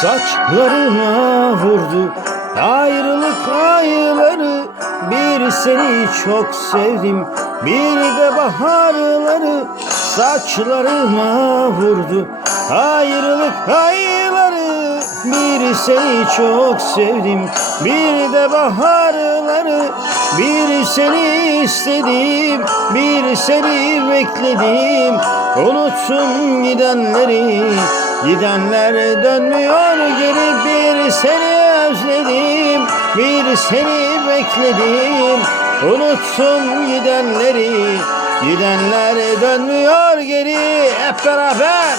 Saçlarıma vurdu. Ayrılık ayları Bir seni çok sevdim. Bir de baharları Saçlarıma vurdu. Ayrılık ayları Bir seni çok sevdim. Bir de baharları Bir seni istedim. Bir seni bekledim. Unuttum gidenleri Gidenler dönmüyor geri bir seni özledim Bir seni bekledim. Unuttum gidenleri Gidenler dönmüyor geri hep beraber.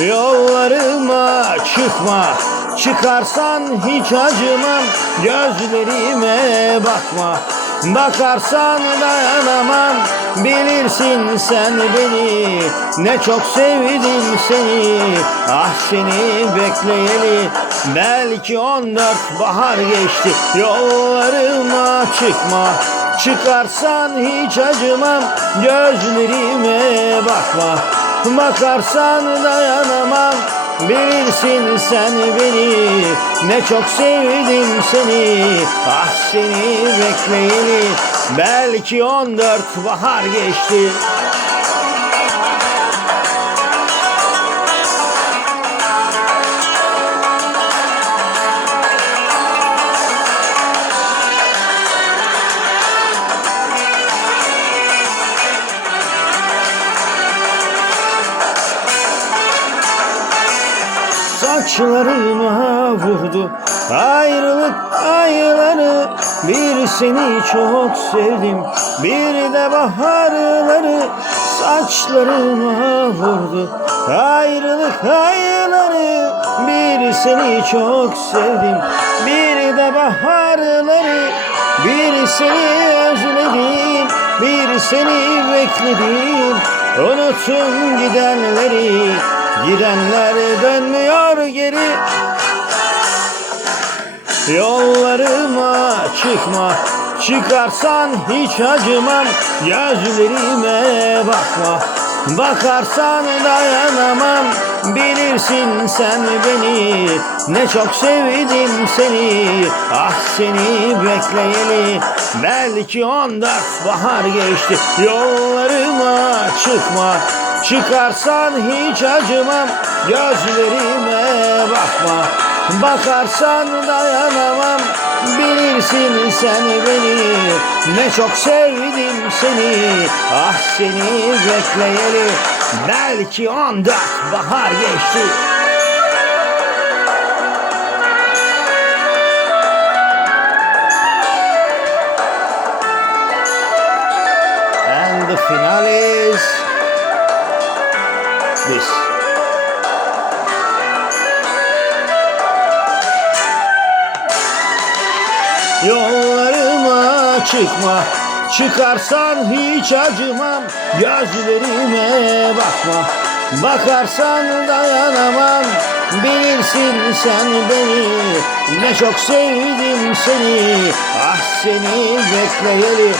Yollarıma çıkma Çıkarsan hiç acımam Gözlerime bakma Bakarsan dayanamam Bilirsin sen beni. Ne çok sevdim seni Ah seni bekleyeli. Belki on dört bahar geçti Yollarıma çıkma. Çıkarsan hiç acımam Gözlerime bakma. Bakarsan dayanamam Bilirsin sen beni Ne çok sevdim seni. Ah seni bekleyeli Belki on dört bahar geçti Saçlarıma vurdu. Ayrılık ayları Bir seni çok sevdim. Bir de baharları Saçlarıma vurdu. Ayrılık ayları Bir seni çok sevdim. Bir de baharları Bir seni özledim. Bir seni bekledim. Unuttum gidenleri Gidenler dönmüyor geri. Yollarıma çıkma Çıkarsan hiç acımam. Gözlerime bakma Bakarsan dayanamam. Bilirsin sen beni Ne çok sevdim seni. Ah seni bekleyeli Belki on dört bahar geçti. Yollarıma çıkma Çıkarsan hiç acımam Gözlerime bakma. Bakarsan dayanamam Bilirsin sen beni. Ne çok sevdim seni Ah seni bekleyeli. Belki on dört bahar geçti. Finale is this. Yollarıma çıkma Çıkarsan hiç acımam. Gözlerime bakma Bakarsan dayanamam. Bilirsin sen beni Ne çok sevdim seni. Ah seni bekleyeli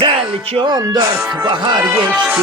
Belki on dört bahar geçti